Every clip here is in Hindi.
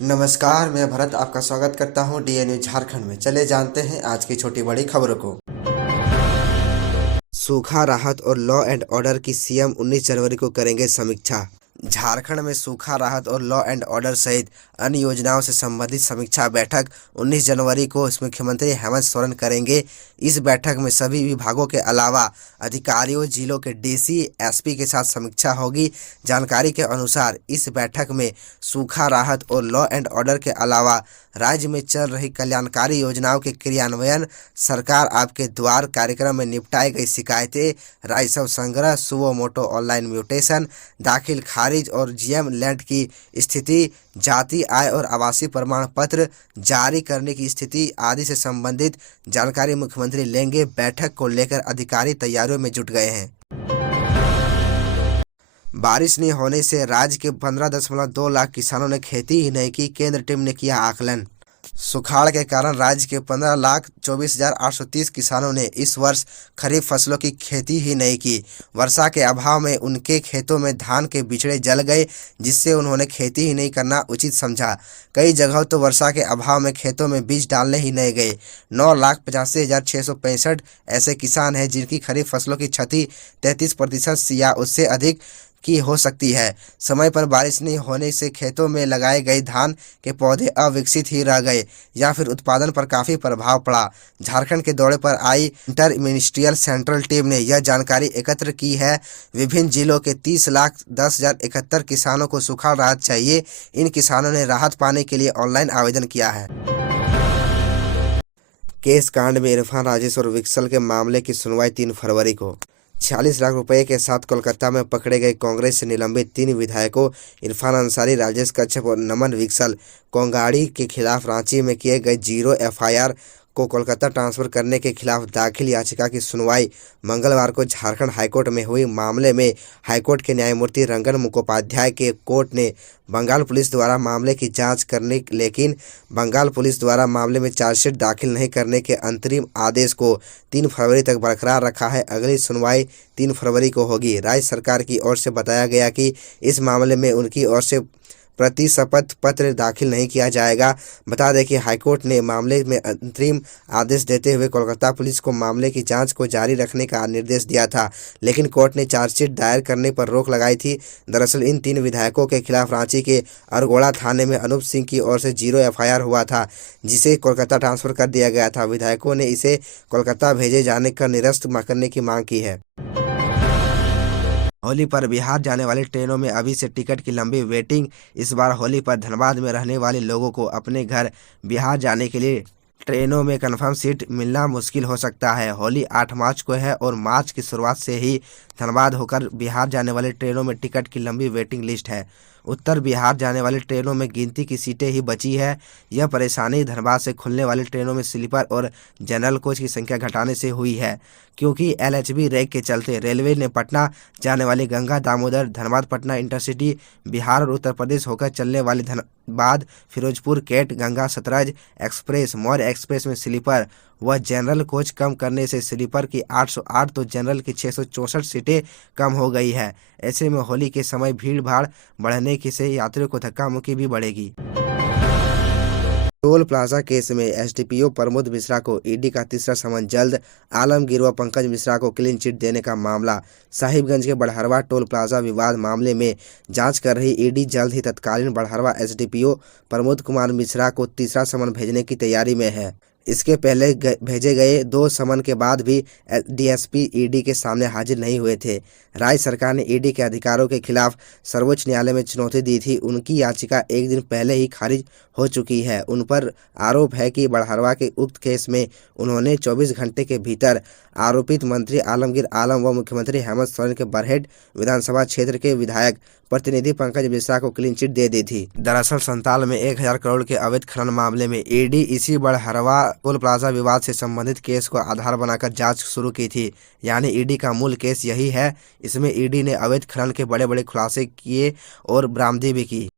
नमस्कार, मैं भरत आपका स्वागत करता हूं डीएनयू झारखंड में। चले जानते हैं आज की छोटी बड़ी खबरों को। सूखा राहत और लॉ एंड ऑर्डर की सीएम 19 जनवरी को करेंगे समीक्षा। झारखंड में सूखा राहत और लॉ एंड ऑर्डर सहित अन्य योजनाओं से संबंधित समीक्षा बैठक 19 जनवरी को मुख्यमंत्री हेमंत सोरेन करेंगे। इस बैठक में सभी विभागों के अलावा अधिकारियों, जिलों के डीसी, एसपी के साथ समीक्षा होगी। जानकारी के अनुसार इस बैठक में सूखा राहत और लॉ एंड ऑर्डर के अलावा राज्य में चल रही कल्याणकारी योजनाओं के क्रियान्वयन, सरकार आपके द्वार कार्यक्रम में निपटाई गई शिकायतें, राजस्व संग्रह, सुओ मोटो ऑनलाइन म्यूटेशन, दाखिल खारिज और जीएम लैंड की स्थिति, जाति आय और आवासीय प्रमाण पत्र जारी करने की स्थिति आदि से संबंधित जानकारी मुख्यमंत्री लेंगे। बैठक को लेकर अधिकारी तैयारियों में जुट गए हैं। बारिश नहीं होने से राज्य के 15.2 लाख किसानों ने खेती ही नहीं की। केंद्र टीम ने किया आकलन। सुखाड़ के कारण राज्य के 15,24,830 किसानों ने इस वर्ष खरीफ फसलों की खेती ही नहीं की। वर्षा के अभाव में उनके खेतों में धान के बिचड़े जल गए, जिससे उन्होंने खेती ही नहीं करना उचित समझा। कई जगहों तो वर्षा के अभाव में खेतों में बीज डालने ही नहीं गए। 9,85,665 ऐसे किसान हैं जिनकी खरीफ फसलों की क्षति 33% या उससे अधिक की हो सकती है। समय पर बारिश नहीं होने से खेतों में लगाए गए धान के पौधे अविकसित ही रह गए या फिर उत्पादन पर काफ़ी प्रभाव पड़ा। झारखंड के दौरे पर आई इंटर मिनिस्ट्रियल सेंट्रल टीम ने यह जानकारी एकत्र की है। विभिन्न जिलों के 30,10,071 किसानों को सुखाड़ राहत चाहिए। इन किसानों ने राहत पाने के लिए ऑनलाइन आवेदन किया है। केस कांड में इरफान, राजेश और विक्सल के मामले की सुनवाई 3 फरवरी को। 46 लाख रुपए के साथ कोलकाता में पकड़े गए कांग्रेस से निलंबित 3 विधायकों इरफान अंसारी, राजेश कच्छप और नमन विक्सल कोंगाड़ी के खिलाफ रांची में किए गए 0 एफआईआर को कोलकाता ट्रांसफर करने के खिलाफ दाखिल याचिका की सुनवाई मंगलवार को झारखंड हाईकोर्ट में हुई। मामले में हाईकोर्ट के न्यायमूर्ति रंगन मुखोपाध्याय के कोर्ट ने बंगाल पुलिस द्वारा मामले की जांच करने लेकिन बंगाल पुलिस द्वारा मामले में चार्जशीट दाखिल नहीं करने के अंतरिम आदेश को 3 फरवरी तक बरकरार रखा है। अगली सुनवाई 3 फरवरी को होगी। राज्य सरकार की ओर से बताया गया कि इस मामले में उनकी ओर से प्रति शपथ पत्र दाखिल नहीं किया जाएगा। बता दें कि हाईकोर्ट ने मामले में अंतरिम आदेश देते हुए कोलकाता पुलिस को मामले की जांच को जारी रखने का निर्देश दिया था, लेकिन कोर्ट ने चार्जशीट दायर करने पर रोक लगाई थी। दरअसल इन 3 विधायकों के खिलाफ रांची के अरगोड़ा थाने में अनूप सिंह की ओर से 0 एफआईआर हुआ था, जिसे कोलकाता ट्रांसफर कर दिया गया था। विधायकों ने इसे कोलकाता भेजे जाने का निरस्त करने की मांग की है। होली पर बिहार जाने वाली ट्रेनों में अभी से टिकट की लंबी वेटिंग। इस बार होली पर धनबाद में रहने वाले लोगों को अपने घर बिहार जाने के लिए ट्रेनों में कंफर्म सीट मिलना मुश्किल हो सकता है। होली 8 मार्च को है और मार्च की शुरुआत से ही धनबाद होकर बिहार जाने वाली ट्रेनों में टिकट की लंबी वेटिंग लिस्ट है। उत्तर बिहार जाने वाली ट्रेनों में गिनती की सीटें ही बची है। यह परेशानी धनबाद से खुलने वाली ट्रेनों में स्लीपर और जनरल कोच की संख्या घटाने से हुई है, क्योंकि एलएचबी रैक के चलते रेलवे ने पटना जाने वाली गंगा दामोदर धनबाद पटना इंटरसिटी बिहार और उत्तर प्रदेश होकर चलने वाली धनबाद फिरोजपुर केट गंगा सतलज एक्सप्रेस मौर्य एक्सप्रेस में स्लीपर व जनरल कोच कम करने से स्लीपर की 808 तो जनरल की 664 सीटें कम हो गई है। ऐसे में होली के समय भीड़ भाड़ बढ़ने की से यात्रियों को धक्का मुक्की भी बढ़ेगी। टोल प्लाजा केस में एसडीपीओ प्रमोद मिश्रा को ईडी का तीसरा समन जल्द। आलमगीर व पंकज मिश्रा को क्लीन चिट देने का मामला। साहिबगंज के बड़हरवा टोल प्लाजा विवाद मामले में जांच कर रही ईडी जल्द ही तत्कालीन बड़हरवा एसडीपीओ प्रमोद कुमार मिश्रा को तीसरा समन भेजने की तैयारी में है। इसके पहले भेजे गए 2 समन के बाद भी डीएसपी ईडी के सामने हाजिर नहीं हुए थे। राज्य सरकार ने ईडी के अधिकारों के खिलाफ सर्वोच्च न्यायालय में चुनौती दी थी। उनकी याचिका एक दिन पहले ही खारिज हो चुकी है। उन पर आरोप है कि बड़हरवा के उक्त केस में उन्होंने 24 घंटे के भीतर आरोपित मंत्री आलमगीर आलम व मुख्यमंत्री हेमंत सोरेन के बरहेट विधानसभा क्षेत्र के विधायक प्रतिनिधि पंकज मिश्रा को क्लीन चिट दे दी थी। दरअसल संताल में 1000 करोड़ के अवैध खनन मामले में ईडी इसी बड़हरवा टोल प्लाजा विवाद से संबंधित केस को आधार बनाकर जांच शुरू की थी। यानी ईडी का मूल केस यही है। इसमें ईडी ने अवैध खनन के बड़े बड़े खुलासे किए और बरामदी भी की।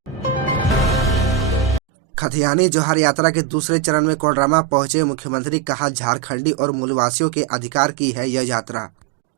खतियानी जोहार यात्रा के दूसरे चरण में कोडरमा पहुंचे मुख्यमंत्री। कहा झारखंडी और मूलवासियों के अधिकार की है यह यात्रा।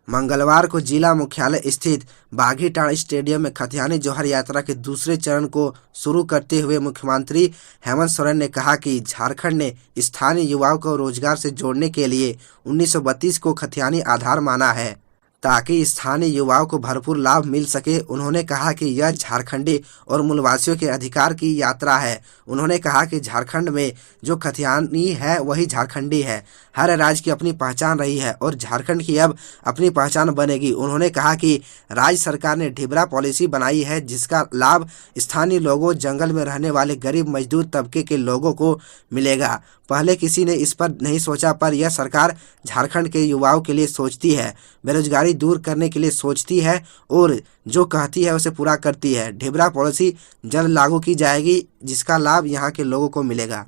मंगलवार को जिला मुख्यालय स्थित बाघीटाड़ स्टेडियम में खतियानी जोहर यात्रा के दूसरे चरण को शुरू करते हुए मुख्यमंत्री हेमंत सोरेन ने कहा कि झारखंड ने स्थानीय युवाओं को रोजगार से जोड़ने के लिए 1932 को खतियानी आधार माना है ताकि स्थानीय युवाओं को भरपूर लाभ मिल सके। उन्होंने कहा कि यह झारखंडी और मूलवासियों के अधिकार की यात्रा है। उन्होंने कहा कि झारखंड में जो खतियानी है वही झारखंडी है। हर राज्य की अपनी पहचान रही है और झारखंड की अब अपनी पहचान बनेगी। उन्होंने कहा कि राज्य सरकार ने ढिबरा पॉलिसी बनाई है जिसका लाभ स्थानीय लोगों, जंगल में रहने वाले गरीब मजदूर तबके के लोगों को मिलेगा। पहले किसी ने इस पर नहीं सोचा, पर यह सरकार झारखंड के युवाओं के लिए सोचती है, बेरोजगारी दूर करने के लिए सोचती है और जो कहती है उसे पूरा करती है। ढिबरा पॉलिसी जल्द लागू की जाएगी जिसका लाभ यहाँ के लोगों को मिलेगा।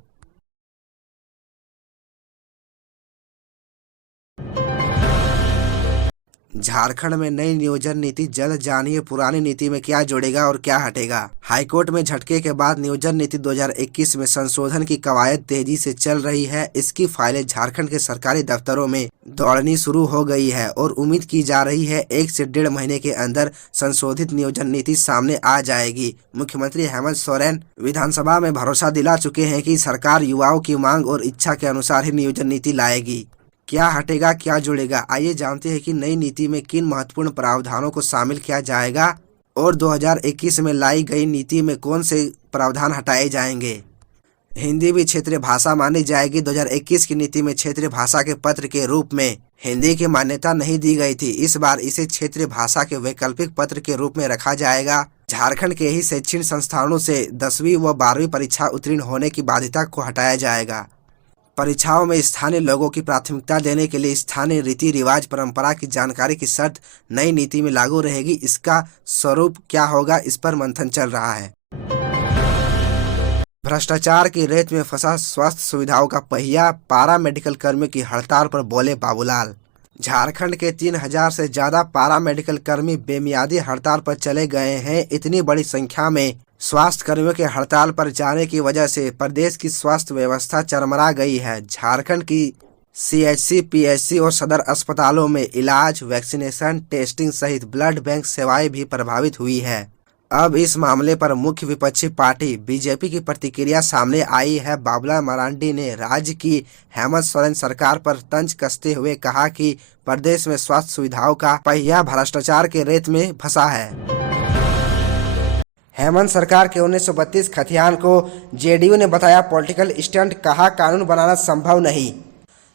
झारखंड में नई नियोजन नीति जल्द, जानिए पुरानी नीति में क्या जोड़ेगा और क्या हटेगा। हाईकोर्ट में झटके के बाद नियोजन नीति 2021 में संशोधन की कवायद तेजी से चल रही है। इसकी फाइलें झारखंड के सरकारी दफ्तरों में दौड़नी शुरू हो गई है और उम्मीद की जा रही है 1 से 1.5 महीने के अंदर संशोधित नियोजन नीति सामने आ जाएगी। मुख्यमंत्री हेमंत सोरेन विधानसभा में भरोसा दिला चुके हैं कि सरकार युवाओं की मांग और इच्छा के अनुसार ही नियोजन नीति लाएगी। क्या हटेगा, क्या जुड़ेगा, आइए जानते हैं कि नई नीति में किन महत्वपूर्ण प्रावधानों को शामिल किया जाएगा और 2021 में लाई गई नीति में कौन से प्रावधान हटाए जाएंगे। हिंदी भी क्षेत्रीय भाषा मानी जाएगी। 2021 की नीति में क्षेत्रीय भाषा के पत्र के रूप में हिंदी की मान्यता नहीं दी गई थी। इस बार इसे क्षेत्रीय भाषा के वैकल्पिक पत्र के रूप में रखा जाएगा। झारखंड के ही शैक्षणिक संस्थानों से 10वीं व 12वीं परीक्षा उत्तीर्ण होने की बाध्यता को हटाया जाएगा। परीक्षाओं में स्थानीय लोगों की प्राथमिकता देने के लिए स्थानीय रीति रिवाज, परंपरा की जानकारी की शर्त नई नीति में लागू रहेगी। इसका स्वरूप क्या होगा, इस पर मंथन चल रहा है। भ्रष्टाचार की रेत में फंसा स्वास्थ्य सुविधाओं का पहिया, पारा मेडिकल कर्मियों की हड़ताल पर बोले बाबूलाल। झारखंड के 3000 से ज्यादा पारा मेडिकल कर्मी बेमियादी हड़ताल पर चले गए हैं। इतनी बड़ी संख्या में स्वास्थ्य कर्मियों के हड़ताल पर जाने की वजह से प्रदेश की स्वास्थ्य व्यवस्था चरमरा गई है। झारखंड की CHC, PHC और सदर अस्पतालों में इलाज, वैक्सीनेशन, टेस्टिंग सहित ब्लड बैंक सेवाएं भी प्रभावित हुई है। अब इस मामले पर मुख्य विपक्षी पार्टी बीजेपी की प्रतिक्रिया सामने आई है। बाबूलाल मरांडी ने राज्य की हेमंत सोरेन सरकार पर तंज कसते हुए कहा कि प्रदेश में स्वास्थ्य सुविधाओं का पहिया भ्रष्टाचार के रेत में फंसा है। हेमंत सरकार के 1932 खतियान को JDU ने बताया पॉलिटिकल स्टंट, कहा कानून बनाना संभव नहीं।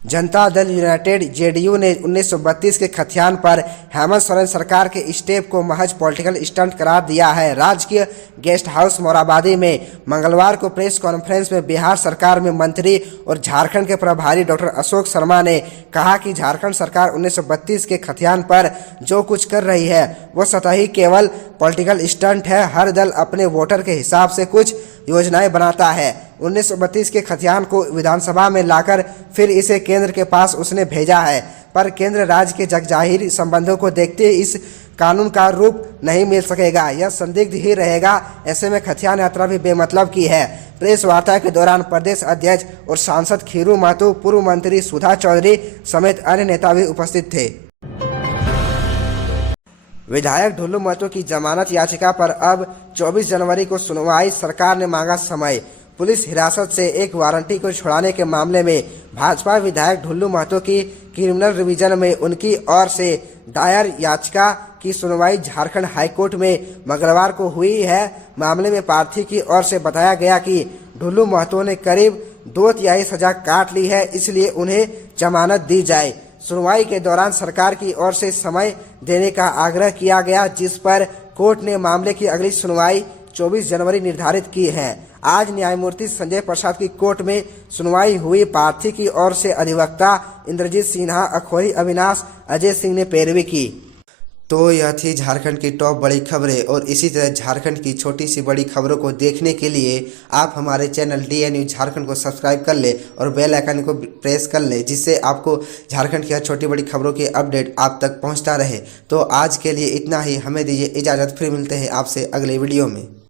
जनता दल यूनाइटेड JDU ने 1932 के खतियान पर हेमंत सोरेन सरकार के स्टेप को महज पॉलिटिकल स्टंट करार दिया है। राजकीय गेस्ट हाउस मोराबादी में मंगलवार को प्रेस कॉन्फ्रेंस में बिहार सरकार में मंत्री और झारखंड के प्रभारी डॉक्टर अशोक शर्मा ने कहा कि झारखंड सरकार 1932 के खतियान पर जो कुछ कर रही है वो सतही केवल पॉलिटिकल स्टंट है। हर दल अपने वोटर के हिसाब से कुछ योजनाएं बनाता है। 1932 के खतियान को विधानसभा में लाकर फिर इसे केंद्र के पास उसने भेजा है, पर केंद्र राज्य के जगजाहिर संबंधों को देखते इस कानून का रूप नहीं मिल सकेगा, यह संदिग्ध ही रहेगा। ऐसे में खतियान यात्रा भी बेमतलब की है। प्रेस वार्ता के दौरान प्रदेश अध्यक्ष और सांसद खीरू महतो, पूर्व मंत्री सुधा चौधरी समेत अन्य नेता भी उपस्थित थे। विधायक ढुल्लू महतो की जमानत याचिका पर अब 24 जनवरी को सुनवाई, सरकार ने मांगा समय। पुलिस हिरासत से एक वारंटी को छुड़ाने के मामले में भाजपा विधायक ढुल्लू महतो की क्रिमिनल रिवीजन में उनकी ओर से दायर याचिका की सुनवाई झारखंड हाईकोर्ट में मंगलवार को हुई है। मामले में प्रार्थी की ओर से बताया गया कि ढुल्लू महतो ने करीब 2/3 सजा काट ली है, इसलिए उन्हें जमानत दी जाए। सुनवाई के दौरान सरकार की ओर से समय देने का आग्रह किया गया, जिस पर कोर्ट ने मामले की अगली सुनवाई 24 जनवरी निर्धारित की है। आज न्यायमूर्ति संजय प्रसाद की कोर्ट में सुनवाई हुई। प्रार्थी की ओर से अधिवक्ता इंद्रजीत सिन्हा, अखोरी अविनाश, अजय सिंह ने पैरवी की। तो यह थी झारखंड की टॉप बड़ी खबरें, और इसी तरह झारखंड की छोटी सी बड़ी खबरों को देखने के लिए आप हमारे चैनल DN न्यूज झारखंड को सब्सक्राइब कर ले और बेल आइकन को प्रेस कर ले, जिससे आपको झारखंड की हर छोटी बड़ी खबरों की अपडेट आप तक पहुंचता रहे। तो आज के लिए इतना ही, हमें दीजिए इजाज़त, फिर मिलते हैं आपसे अगले वीडियो में।